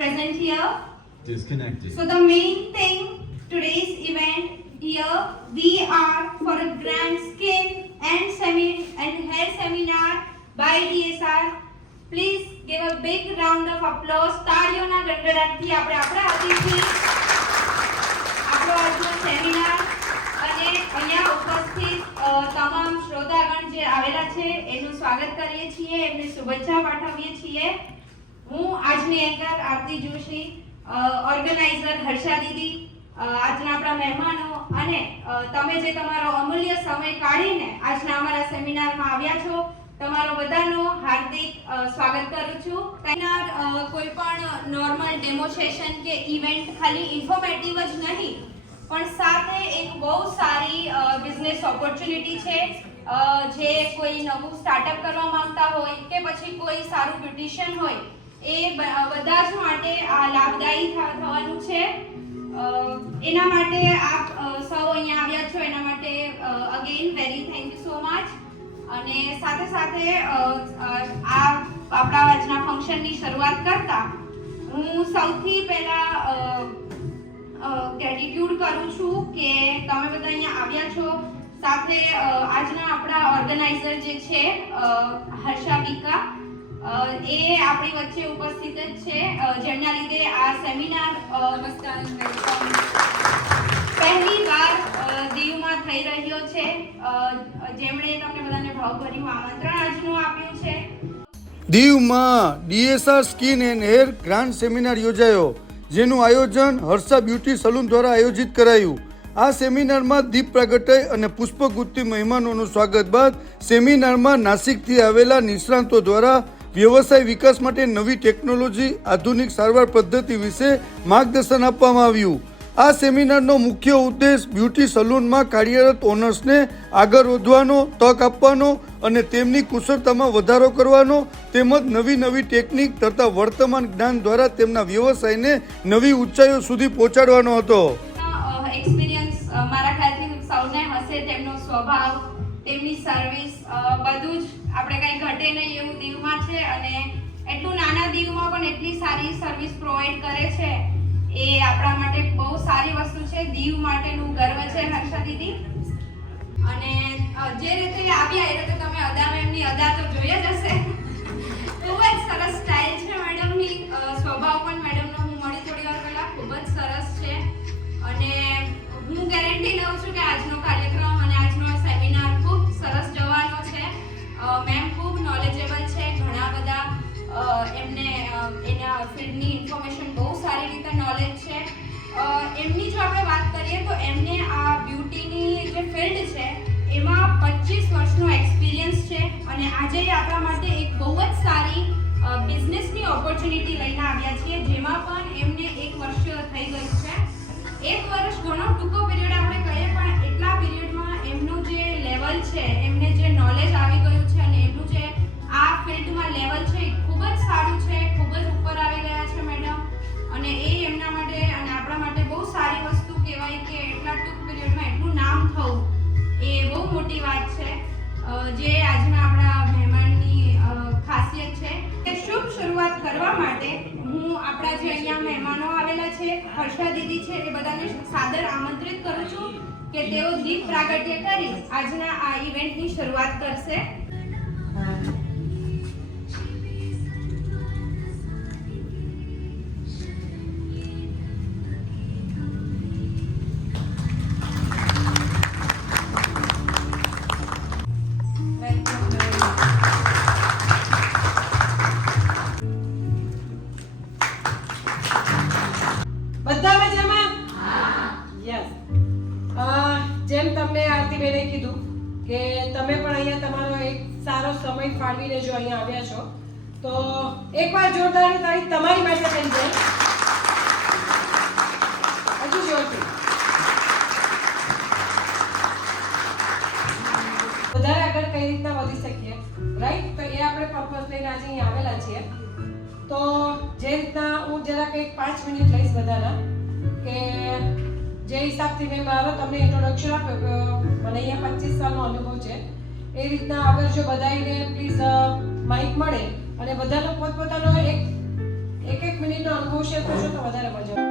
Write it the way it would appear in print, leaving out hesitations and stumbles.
present here. Disconnected. So the main thing today's event here we are for a grand skin and hair seminar by DSR. Please give a big round of applause. તાળીઓના ગડગડાટથી આપણે આપણા અતિથિ આપણો આજનો seminar અને અહીંયા ઉપસ્થિત તમામ શ્રોતાગણ જે આવેલા છે એનું સ્વાગત કરીએ છીએ, એમને શુભેચ્છા પાઠવીએ છીએ. હું આજની એન્કર આરતી જોશી, ઓર્ગેનાઇઝર હર્ષા દીદી, આજના આપણા મહેમાનો અને તમે જે તમારો અમૂલ્ય સમય કાઢીને આજના અમારા સેમિનારમાં આવ્યા છો, તમારો બધાનો હાર્દિક સ્વાગત કરું છું. સેમિનાર કોઈ પણ નોર્મલ ડેમો સેશન કે ઇવેન્ટ ખાલી ઇન્ફોર્મેટિવ જ નહીં પણ સાથે એક બહુ સારી બિઝનેસ ઓપોર્ચ્યુનિટી છે. જે કોઈ નવું સ્ટાર્ટઅપ કરવા માંગતા હોય કે પછી કોઈ સારું બ્યુટિશિયન હોય એ બધા જ માટે આ લાભદાયી થવાનું છે. એના માટે આપ સૌ અહીંયા આવ્યા છો એના માટે again very thank you so much. અને સાથે સાથે આ આપણા આજના ફંક્શનની શરૂઆત કરતા હું સૌથી પહેલા ગ્રેટિટ્યુડ કરું છું કે તમે બધા અહીંયા આવ્યા છો. સાથે આજના આપણા ઓર્ગેનાઇઝર જે છે હર્ષા બીકા, એ આપણી વચ્ચે ઉપસ્થિત જ છે, જેમના લીધે આ સેમિનાર નમસ્કાર વેલકમ પહેલી વાર દીવમાં થઈ રહ્યો છે, જેમણે તમને બધાને ભાવભર્યું આમંત્રણ આજનું આપ્યું છે. દીવમાં DSR skin and hair grand seminar યોજાયો, જેનું આયોજન હર્ષા બ્યુટી સલૂન દ્વારા આયોજિત કરાયું. આ સેમિનારમાં દીપ પ્રાગટ્ય અને પુષ્પગુચ્છથી મહેમાનોનું સ્વાગત બાદ સેમિનારમાં નાસિકથી આવેલા નિષ્ણાતો દ્વારા વ્યવસાય વિકાસ માટે નવી ટેકનોલોજી, આધુનિક સારવાર પદ્ધતિ વિશે માર્ગદર્શન આપવામાં આવ્યું. આ સેમિનારનો મુખ્ય ઉદ્દેશ બ્યુટી સલૂનમાં કાર્યરત ઓનર્સને આગળ વધવાનો, તક આપવાનો અને તેમની કુશળતામાં વધારો કરવાનો તેમજ નવી ટેકનિક તથા વર્તમાન જ્ઞાન દ્વારા તેમના વ્યવસાયને નવી ઊંચાઈઓ સુધી પહોંચાડવાનો હતો. એક્સપિરિયન્સ મારા ખ્યાલથી સૌને હશે. તેમનો સ્વભાવ, તેમની સર્વિસ, બધું જ આપણે કંઈ ઘટે નહીં એવું દીવમાં છે. અને એટલું નાના દીવમાં પણ એટલી સારી સર્વિસ પ્રોવાઈડ કરે છે એ આપણા માટે બહુ સારી વસ્તુ છે. દીવ માટેનું ગર્વ છે હર્ષા દીદી. અને જે રીતે આવ્યા એ રીતે તમે અદા મેમની અદા તો જોઈ જ હશે. ખૂબ જ સરસ સ્ટાઇલ છે મેડમની, સ્વભાવ પણ મેડમનો હું મળી થોડી વાર પહેલા ખૂબ જ સરસ છે. અને હું ગેરંટી લઉં છું કે આજનો કાર્યક્રમ અને આજનો સેમિનાર ખૂબ સરસ જવાનો છે. મેમ ખૂબ નોલેજેબલ છે, ઘણા બધા એમને એના ફિલ્ડની ઇન્ફોર્મેશન બહુ સારી રીતે નોલેજ છે. એમની જો આપણે વાત કરીએ તો એમને આ બ્યુટીની જે ફિલ્ડ છે એમાં 25 વર્ષનો એક્સપિરિયન્સ છે. અને આજે આપણા માટે એક બહુ જ સારી બિઝનેસની ઓપોર્ચ્યુનિટી લઈને આવ્યા છીએ, જેમાં પણ એમને 1 વર્ષ થઈ ગયું છે. 1 વર્ષ ઘણો ટૂંકો પીરિયડ આપણે કહીએ, પણ એટલા પીરિયડમાં એમનું જે લેવલ છે, એમને જે નોલેજ આવી ગયું છે અને એમનું જે આ ફિલ્ડમાં લેવલ છે એ ખૂબ જ સારું છે, ખૂબ જ ઉપર આવી ગયા છે મેડમ. અને એ એમના માટે અને આપણા માટે બહુ સારી વસ્તુ કહેવાય કે એટલા ટૂંક પીરિયડમાં એટલું નામ થવું એ બહુ મોટી વાત છે, જે આજના આપણા મહેમાનની ખાસિયત છે. શુભ શરૂઆત કરવા માટે હું આપણા જે અહીંયા મહેમાનો આવેલા છે હર્ષા દીદી છે એ બધાને સાદર આમંત્રિત કરું છું કે તેઓ દીપ પ્રાગટ્ય કરી આજના આ ઇવેન્ટની શરૂઆત કરશે. જેમ તમને આરતીબેને કીધું કે તમે પણ અહીંયા તમારો એક સારો સમય ફાળવીને જો અહીંયા આવ્યા છો તો એકવાર જોરદાર તાળી તમારી માટે થઈ જાય. હજુ જોરથી વધારે આગળ કઈ રીતના વધી શકીએ, રાઈટ? તો એ આપણે પર્પઝ લઈને આજે અહીંયા આવેલા છીએ. તો જે રીતના હું જરા કંઈક 5 મિનિટ લઈશ બધાના, કે જે હિસાબથી મેં મારો તમને ઇન્ટ્રોડક્શન આપ્યો, મને અહીંયા 25 સાલનો અનુભવ છે, એ રીતના આગળ જો બધાને પ્લીઝ માઇક મળે અને બધાનો પોતપોતાનો એક એક મિનિટનો અનુભવ શેર કરશો તો વધારે મજા આવશે.